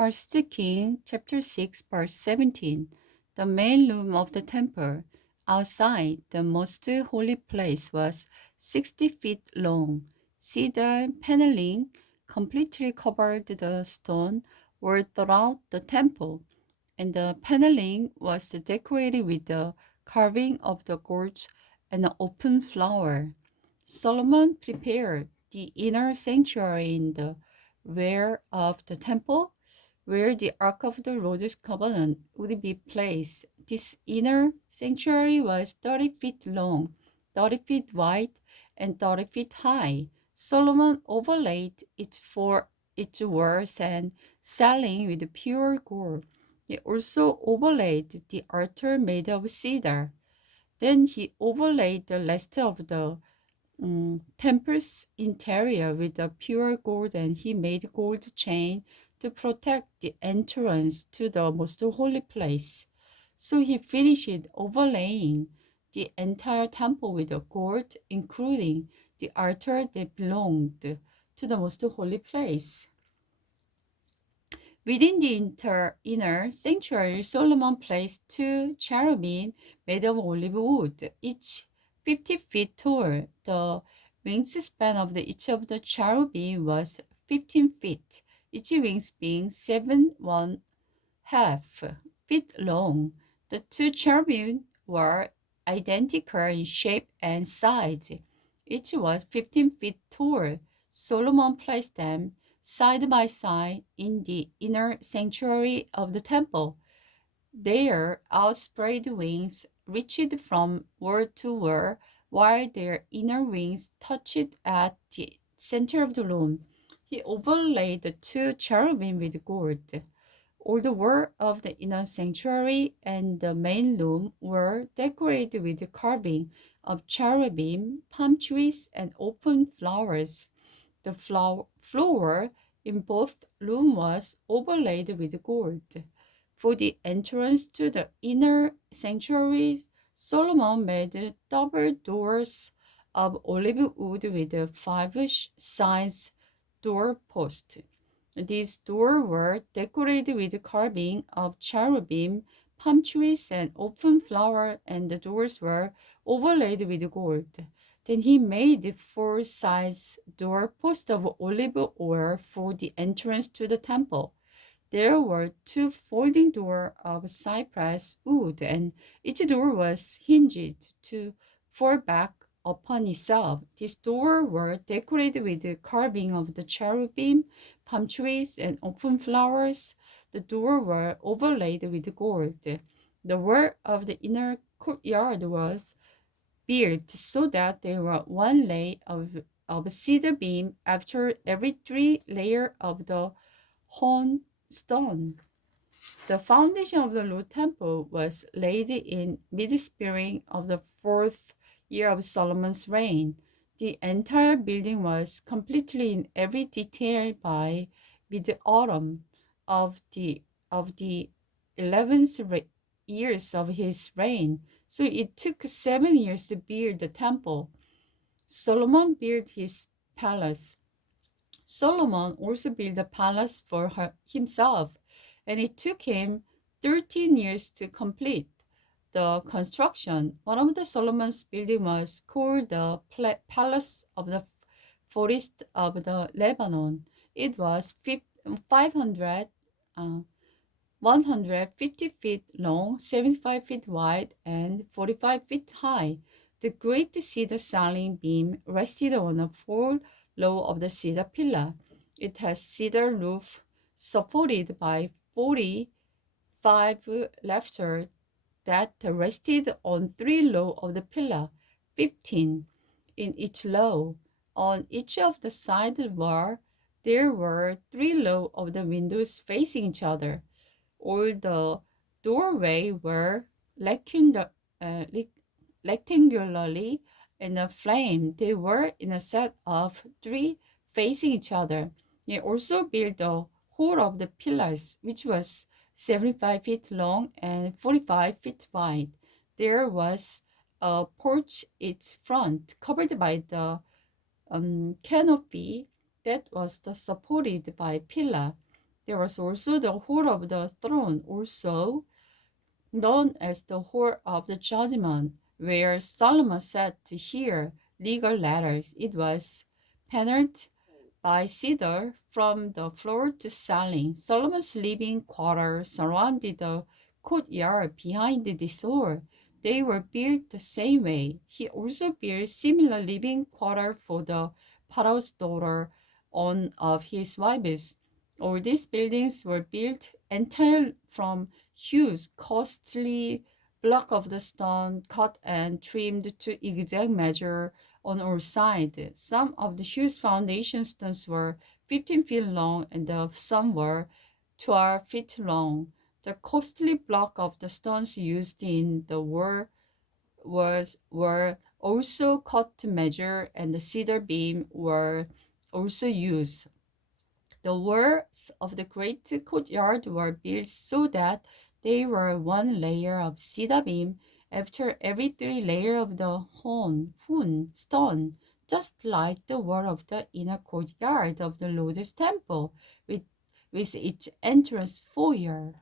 First King chapter 6 verse 17. The main room of the temple outside the most holy place was 60 feet long. Cedar paneling completely covered the stone wall throughout the temple, and the paneling was decorated with the carving of the gourd and an open flower. Solomon prepared the inner sanctuary in the rear of the temple, where the Ark of the Lord's Covenant would be placed. This inner sanctuary was 30 feet long, 30 feet wide, and 30 feet high. Solomon overlaid its walls and ceiling with pure gold. He also overlaid the altar made of cedar. Then he overlaid the rest of the temple's interior with a pure gold, and he made gold chain to protect the entrance to the most holy place. So he finished overlaying the entire temple with gold, including the altar that belonged to the most holy place. Within the inner sanctuary, Solomon placed two cherubim made of olive wood, each 50 feet tall. The wingspan of each of the cherubim was 15 feet, each wings being 7.5 feet long. The two cherubim were identical in shape and size. Each was 15 feet tall. Solomon placed them side by side in the inner sanctuary of the temple. Their outspread wings reached from wall to wall, while their inner wings touched at the center of the room. He overlaid the two cherubim with gold. All the walls of the inner sanctuary and the main room were decorated with carving of cherubim, palm trees, and open flowers. The floor in both rooms was overlaid with gold. For the entrance to the inner sanctuary, Solomon made double doors of olive wood with 5 sides doorposts. These doors were decorated with carving of cherubim, palm trees, and open flower, and the doors were overlaid with gold. Then he made 4 sides doorposts of olive oil for the entrance to the temple. There were 2 folding doors of cypress wood, and each door was hinged to fall back upon itself. These doors were decorated with carving of the cherubim, palm trees, and open flowers. The doors were overlaid with gold. The wall of the inner courtyard was built so that there were one layer of cedar beam after every 3 layers of the hewn stone. The foundation of the Lord temple was laid in mid-spring of the 4th year of Solomon's reign. The entire building was completely in every detail by mid-autumn of the 11th years of his reign. So it took 7 years to build the temple. Solomon built his palace. Solomon also built a palace for himself, and it took him 13 years to complete the construction. One of the Solomon's building was called the Palace of the Forest of the Lebanon. It was 500, 150 feet long, 75 feet wide, and 45 feet high. The great cedar ceiling beam rested on a full row of the cedar pillar. It has cedar roof supported by 45 rafters that rested on 3 rows of the pillar, 15 in each row. On each of the side wall, there were 3 rows of the windows facing each other. All the doorway were rectangularly in a frame. They were in a set of 3 facing each other. He also built the whole of the pillars, which was 75 feet long and 45 feet wide. There was a porch its front, covered by the canopy that was supported by pillar. There was also the hall of the throne, also known as the Hall of the Judgment, where Solomon sat to hear legal matters. It was paneled by cedar from the floor to ceiling. Solomon's living quarters surrounded the courtyard behind this hall. They were built the same way. He also built similar living quarters for the pharaoh's daughter, one of his wives. All these buildings were built entirely from huge, costly block of the stone, cut and trimmed to exact measure on all sides. Some of the huge foundation stones were 15 feet long and some were 12 feet long. The costly block of the stones used in the were also cut to measure, and the cedar beam were also used. The walls of the great courtyard were built so that they were one layer of cedar beam after every three layers of the hewn stone, just like the wall of the inner courtyard of the Lord's temple, with its entrance foyer.